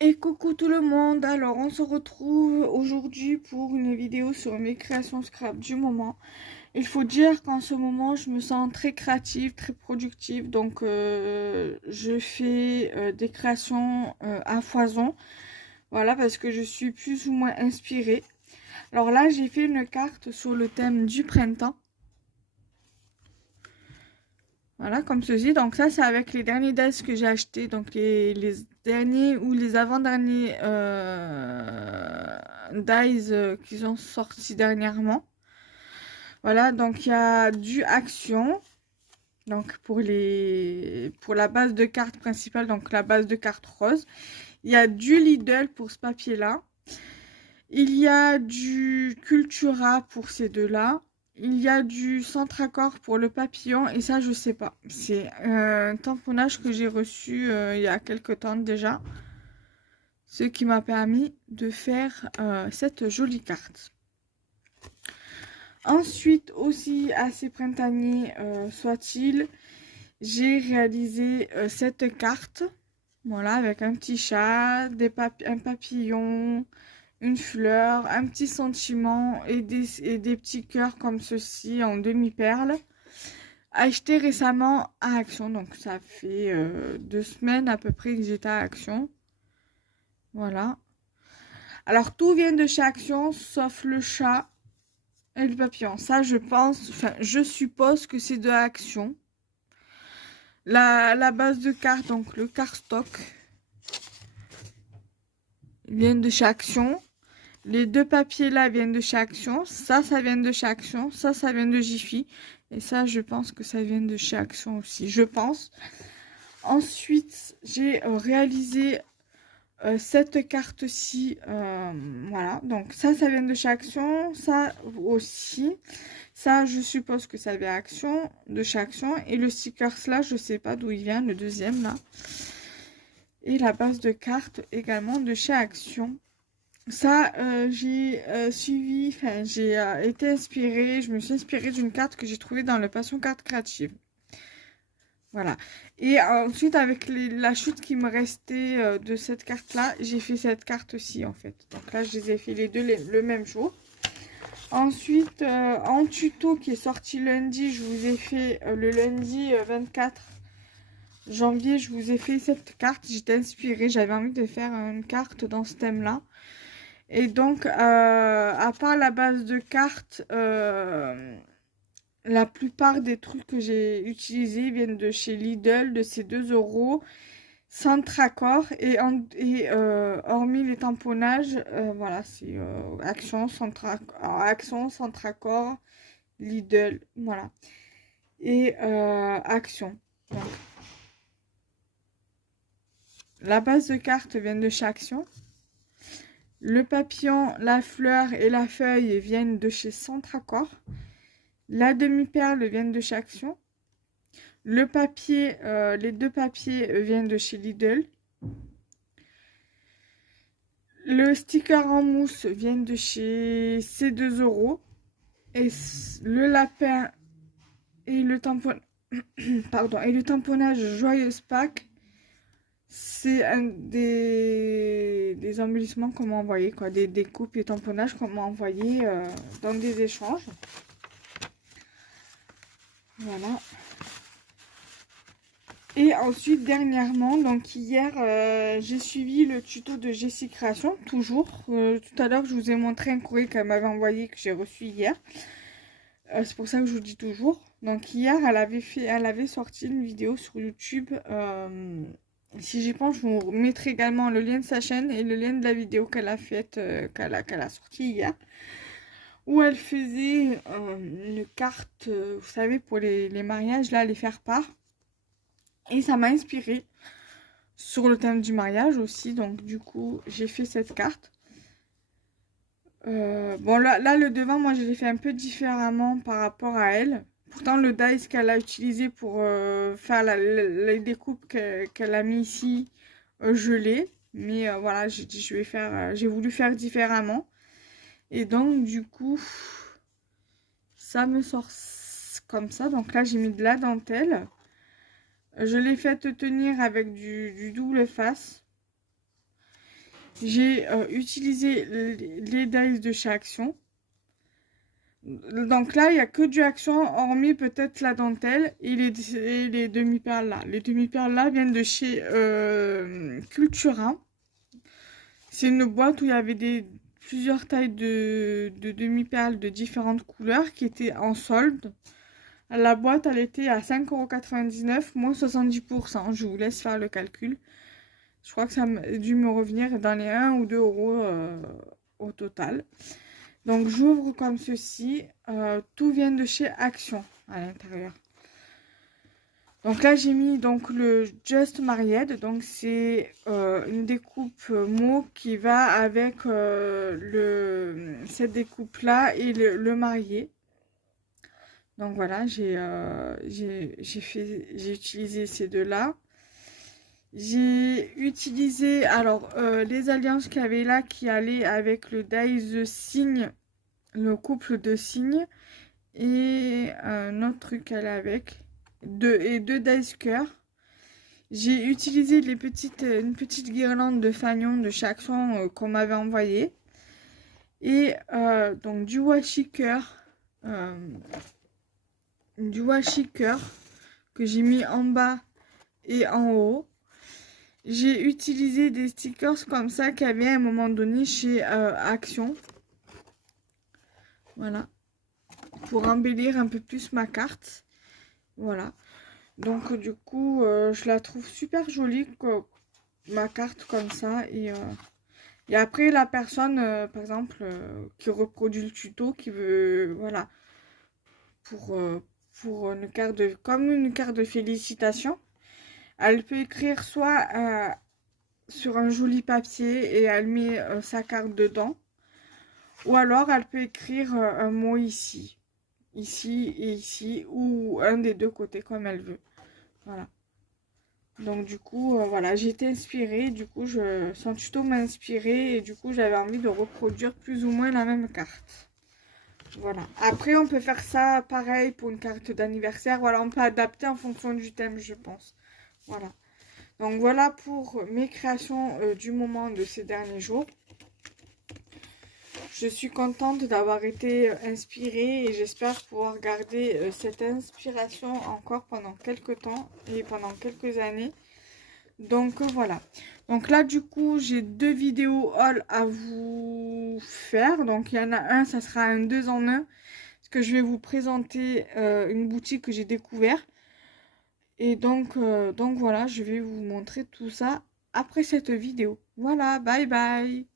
Et coucou tout le monde, alors on se retrouve aujourd'hui pour une vidéo sur mes créations scrap du moment. Il faut dire qu'en ce moment je me sens très créative, très productive, donc je fais des créations à foison, voilà, parce que je suis plus ou moins inspirée. Alors là j'ai fait une carte sur le thème du printemps. Voilà, comme ceci. Donc ça, c'est avec les derniers dice que j'ai achetés. Donc les derniers ou les avant-derniers dice qu'ils ont sortis dernièrement. Voilà, donc il y a du Action. Donc pour la base de carte principale, donc la base de carte rose. Il y a du Lidl pour ce papier-là. Il y a du Cultura pour ces deux-là. Il y a du Centracor pour le papillon et ça je sais pas. C'est un tamponnage que j'ai reçu il y a quelques temps déjà. Ce qui m'a permis de faire cette jolie carte. Ensuite aussi assez printanier soit-il, j'ai réalisé cette carte. Voilà, avec un petit chat, un papillon, une fleur, un petit sentiment et des petits cœurs comme ceci en demi-perle. Acheté récemment à Action, donc ça fait 2 semaines à peu près que j'étais à Action. Voilà. Alors tout vient de chez Action sauf le chat et le papillon. Ça je pense, enfin je suppose que c'est de Action. La base de carte, donc le cardstock, vient de chez Action. Les deux papiers là viennent de chez Action. Ça vient de chez Action. Ça vient de Jiffy. Et ça, je pense que ça vient de chez Action aussi. Je pense. Ensuite, j'ai réalisé cette carte-ci. Voilà. Donc ça vient de chez Action. Ça aussi. Ça, je suppose que ça vient de chez Action. Et le sticker là, je sais pas d'où il vient. Le deuxième là. Et la base de carte également de chez Action. Ça, j'ai suivi, enfin, j'ai été inspirée, je me suis inspirée d'une carte que j'ai trouvée dans le Passion Carte Créative. Voilà. Et ensuite, avec la chute qui me restait de cette carte-là, j'ai fait cette carte-ci, en fait. Donc là, je les ai fait les deux le même jour. Ensuite, en tuto qui est sorti lundi, je vous ai fait le lundi 24 janvier, je vous ai fait cette carte. J'étais inspirée, j'avais envie de faire une carte dans ce thème-là. Et donc, à part la base de cartes, la plupart des trucs que j'ai utilisés viennent de chez Lidl, de ces 2 €, Centracor, et hormis les tamponnages, voilà, c'est Action, Centracor, Lidl, voilà. Et Action. Donc, la base de cartes vient de chez Action. Le papillon, la fleur et la feuille viennent de chez Centracor. La demi-perle vient de chez Action. Le papier, les deux papiers viennent de chez Lidl. Le sticker en mousse vient de chez C2 €. Et le lapin et le tampon... Pardon, et le tamponnage Joyeuse Pâques, c'est des embellissements qu'on m'a envoyé, quoi, des coupes et tamponnages qu'on m'a envoyé dans des échanges. Voilà. Et ensuite, dernièrement, donc hier, j'ai suivi le tuto de Jessie Création, toujours. Tout à l'heure, je vous ai montré un courrier qu'elle m'avait envoyé, que j'ai reçu hier. C'est pour ça que je vous dis toujours. Donc hier, elle avait sorti une vidéo sur YouTube. Si j'y pense, je vous mettrai également le lien de sa chaîne et le lien de la vidéo qu'elle a faite, qu'elle a sorti hier. Où elle faisait une carte, vous savez, pour les mariages, là, les faire-part. Et ça m'a inspirée sur le thème du mariage aussi. Donc du coup, j'ai fait cette carte. Bon, là, le devant, moi, je l'ai fait un peu différemment par rapport à elle. Pourtant, le dice qu'elle a utilisé pour faire les découpes qu'elle a mis ici, je l'ai. Mais voilà, j'ai dit, j'ai voulu faire différemment. Et donc, du coup, ça me sort comme ça. Donc là, j'ai mis de la dentelle. Je l'ai faite tenir avec du double face. J'ai utilisé les dies de chez Action. Donc là, il n'y a que du Action, hormis peut-être la dentelle et les demi-perles là. Les demi-perles là viennent de chez Cultura. C'est une boîte où il y avait plusieurs tailles de demi-perles de différentes couleurs qui étaient en solde. La boîte, elle était à 5,99 € moins 70%. Je vous laisse faire le calcul. Je crois que ça a dû me revenir dans les 1 ou 2 euros au total. Donc j'ouvre comme ceci. Tout vient de chez Action à l'intérieur. Donc là j'ai mis donc le Just Married. Donc c'est une découpe mot qui va avec cette découpe là et le marié. Donc voilà, j'ai utilisé ces deux-là. J'ai utilisé alors les alliances qu'il y avait là qui allaient avec le die The Signe, le couple de signes, et un autre truc allait avec, deux dice cœur. J'ai utilisé une petite guirlande de fanion de chaque son qu'on m'avait envoyé. Et donc du washi cœur. Du washi cœur que j'ai mis en bas et en haut. J'ai utilisé des stickers comme ça qu'il y avait à un moment donné chez Action. Voilà. Pour embellir un peu plus ma carte. Voilà. Donc du coup, je la trouve super jolie, ma carte comme ça. Et après, la personne, par exemple, qui reproduit le tuto, qui veut, voilà, pour une carte comme une carte de félicitations. Elle peut écrire soit sur un joli papier et elle met sa carte dedans. Ou alors elle peut écrire un mot ici. Ici et ici. Ou un des deux côtés comme elle veut. Voilà. Donc du coup, voilà, j'ai été inspirée. Du coup, son tuto m'a inspirée. Et du coup, j'avais envie de reproduire plus ou moins la même carte. Voilà. Après, on peut faire ça pareil pour une carte d'anniversaire. Voilà, on peut adapter en fonction du thème, je pense. Voilà. Donc voilà pour mes créations du moment de ces derniers jours. Je suis contente d'avoir été inspirée et j'espère pouvoir garder cette inspiration encore pendant quelques temps et pendant quelques années. Donc voilà. Donc là du coup j'ai 2 vidéos haul à vous faire. Donc il y en a un, ça sera un 2 en 1. Parce que je vais vous présenter une boutique que j'ai découvert. Et donc voilà, je vais vous montrer tout ça après cette vidéo. Voilà, bye bye.